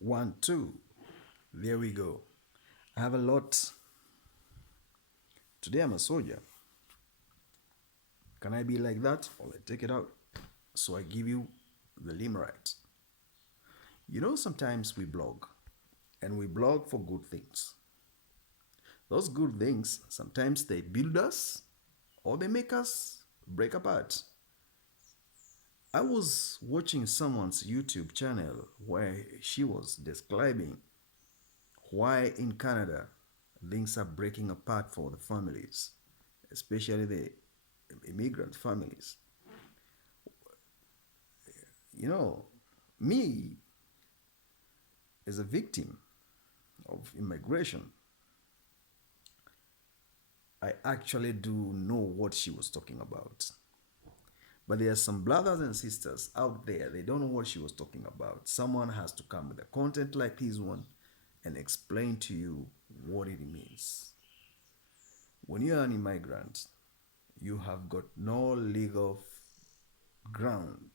One, two. There we go. I have a lot. Today I'm a soldier. Can I be like that? Or I take it out. So I give you the limerick. Sometimes we blog, and we blog for good things. Those good things, sometimes they build us or they make us break apart. I was watching someone's YouTube channel where she was describing why in Canada things are breaking apart for the families, especially the immigrant families. You know, me as a victim of immigration, I actually do know what she was talking about. But there are some brothers and sisters out there, they don't know what she was talking about. Someone has to come with a content like this one and explain to you what it means. When you are an immigrant, you have got no legal ground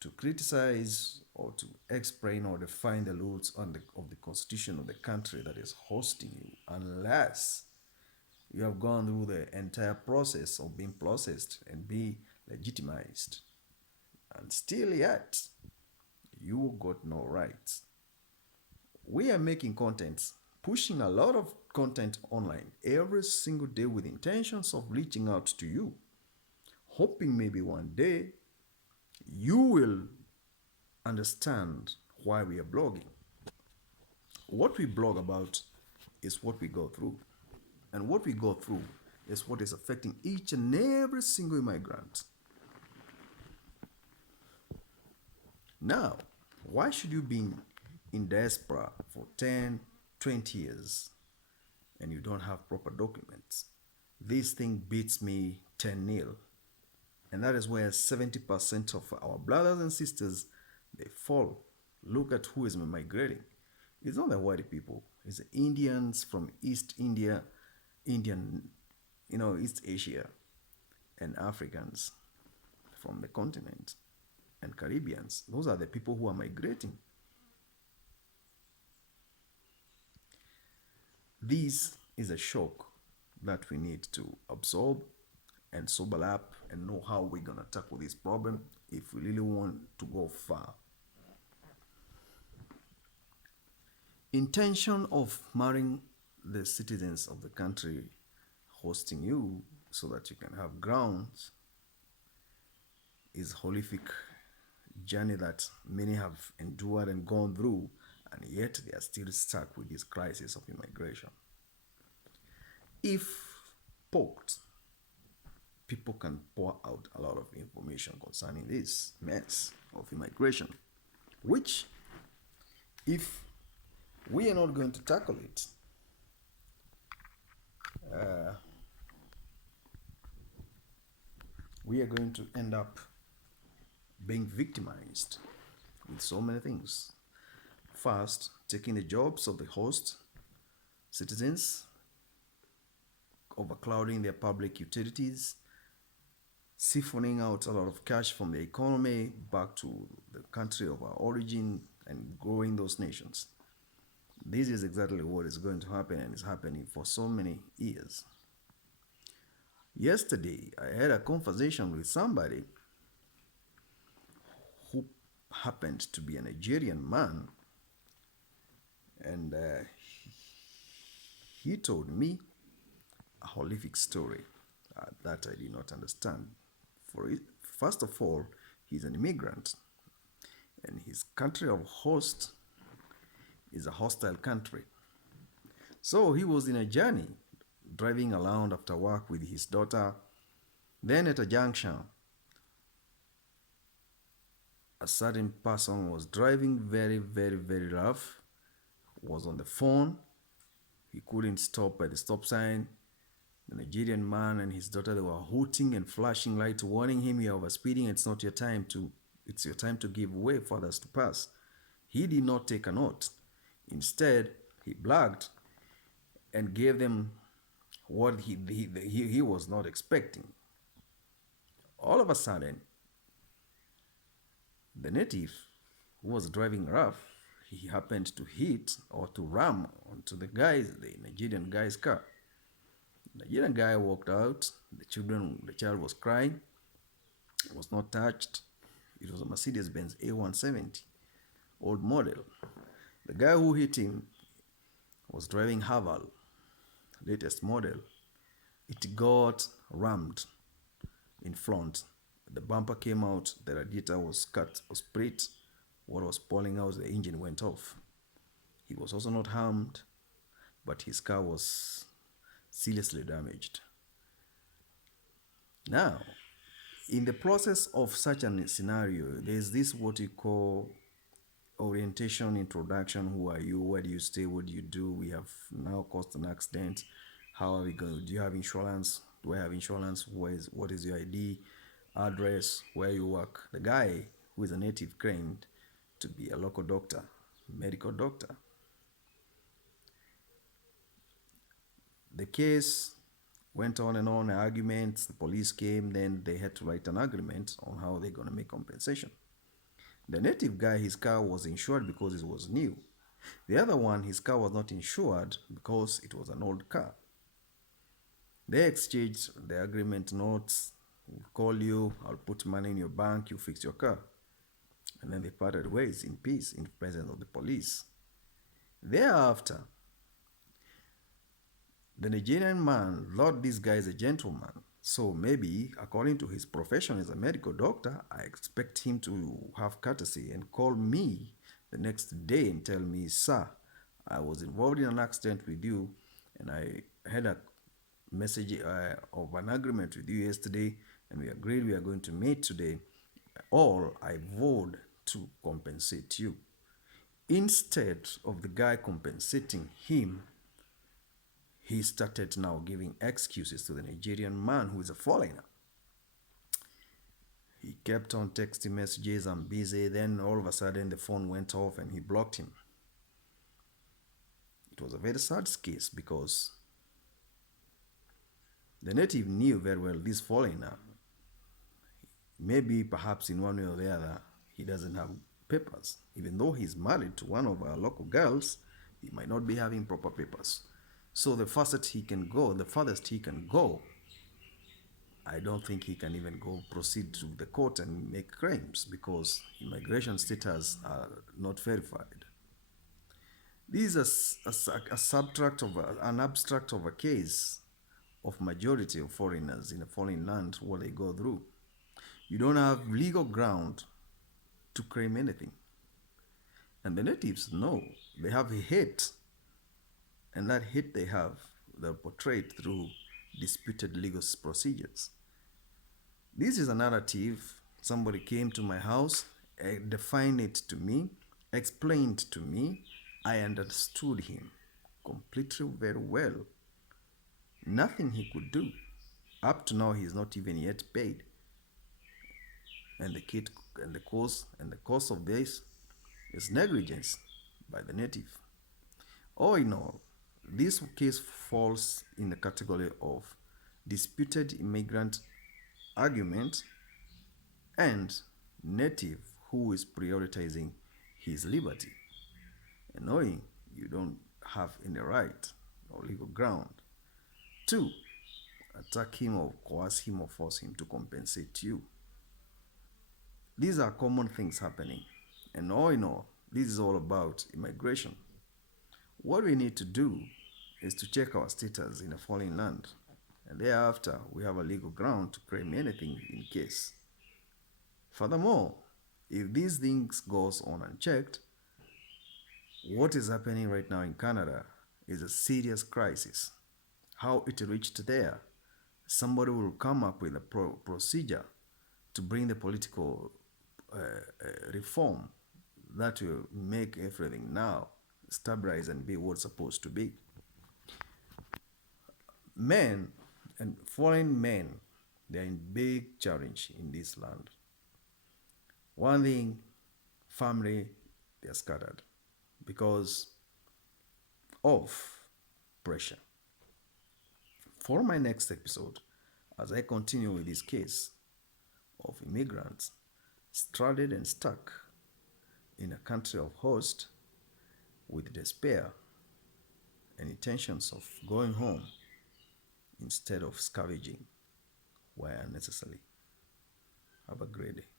to criticize or to explain or define the rules of the constitution of the country that is hosting you unless you have gone through the entire process of being processed and be legitimized. And still yet, you got no rights. We are making content, pushing a lot of content online every single day with intentions of reaching out to you, hoping maybe one day you will understand why we are blogging. What we blog about is what we go through. And what we go through is what is affecting each and every single immigrant. Now, why should you be in diaspora for 10, 20 years and you don't have proper documents? This thing beats me 10-0. And that is where 70% of our brothers and sisters, they fall. Look at who is migrating. It's not the white people. It's the Indians from East India, East Asia, and Africans from the continent, and Caribbeans. Those are the people who are migrating. This is a shock that we need to absorb and sober up and know how we're going to tackle this problem if we really want to go far. Intention of marrying the citizens of the country hosting you so that you can have grounds is horrific journey that many have endured and gone through, and yet they are still stuck with this crisis of immigration. If poked, people can pour out a lot of information concerning this mess of immigration, which, if we are not going to tackle it, we are going to end up being victimized with so many things. First, taking the jobs of the host citizens, overcrowding their public utilities, siphoning out a lot of cash from the economy back to the country of our origin and growing those nations. This is exactly what is going to happen and is happening for so many years. Yesterday, I had a conversation with somebody who happened to be a Nigerian man, and he told me a horrific story that I did not understand. First of all, he's an immigrant, and his country of host is a hostile country. So he was in a journey, driving around after work with his daughter. Then at a junction, a certain person was driving very, very, very rough, was on the phone. He couldn't stop by the stop sign. The Nigerian man and his daughter, they were hooting and flashing lights, warning him, "You are overspeeding. It's your time to give way for others to pass." He did not take a note. Instead, he blagged and gave them what he was not expecting. All of a sudden, the native who was driving rough, he happened to hit or to ram onto the Nigerian guy's car. The Nigerian guy walked out. The child was crying. It was not touched. It was a Mercedes-Benz A170, old model. The guy who hit him was driving Haval, latest model. It got rammed in front. The bumper came out, the radiator was cut or split. What was pouring out, the engine went off. He was also not harmed, but his car was seriously damaged. Now, in the process of such a scenario, there's this what you call orientation, introduction. Who are you? Where do you stay? What do you do? We have now caused an accident. How are we going? Do you have insurance? Do I have insurance? What is your ID, address, where you work? The guy who is a native claimed to be a local doctor, medical doctor. The case went on and on, arguments. The police came, then they had to write an agreement on how they're going to make compensation. The native guy, his car was insured because it was new. The other one, his car was not insured because it was an old car. They exchanged the agreement notes. I'll call you, I'll put money in your bank, you fix your car. And then they parted ways in peace in the presence of the police. Thereafter, the Nigerian man thought this guy is a gentleman. So maybe, according to his profession as a medical doctor, I expect him to have courtesy and call me the next day and tell me, sir, I was involved in an accident with you and I had a message of an agreement with you yesterday and we agreed we are going to meet today, or I vowed to compensate you. Instead of the guy compensating him, he started now giving excuses to the Nigerian man who is a foreigner. He kept on texting messages, I'm busy. Then all of a sudden the phone went off and he blocked him. It was a very sad case because the native knew very well this foreigner, maybe perhaps in one way or the other, he doesn't have papers. Even though he's married to one of our local girls, he might not be having proper papers. So the furthest he can go, I don't think he can even proceed to the court and make claims because immigration status are not verified. This is an abstract of a case of majority of foreigners in a foreign land, what they go through. You don't have legal ground to claim anything. And the natives know they have a hate, and that hate they're portrayed through disputed legal procedures. This is a narrative. Somebody came to my house, defined it to me, explained to me. I understood him completely very well. Nothing he could do. Up to now, he's not even yet paid. And the cause of this is negligence by the native. All in all, this case falls in the category of disputed immigrant argument and native who is prioritizing his liberty and knowing you don't have any right or legal ground to attack him or coerce him or force him to compensate you. These are common things happening, and all in all, this is all about immigration. What we need to do is to check our status in a foreign land, and thereafter we have a legal ground to claim anything in case. Furthermore, if these things goes on unchecked, what is happening right now in Canada is a serious crisis. How it reached there, somebody will come up with a procedure to bring the political reform that will make everything now stabilize and be what's supposed to be. Men and foreign men, they are in big challenge in this land. One thing, family, they are scattered because of pressure. For my next episode, as I continue with this case of immigrants stranded and stuck in a country of host, with despair and intentions of going home instead of scavenging where necessary. Have a great day.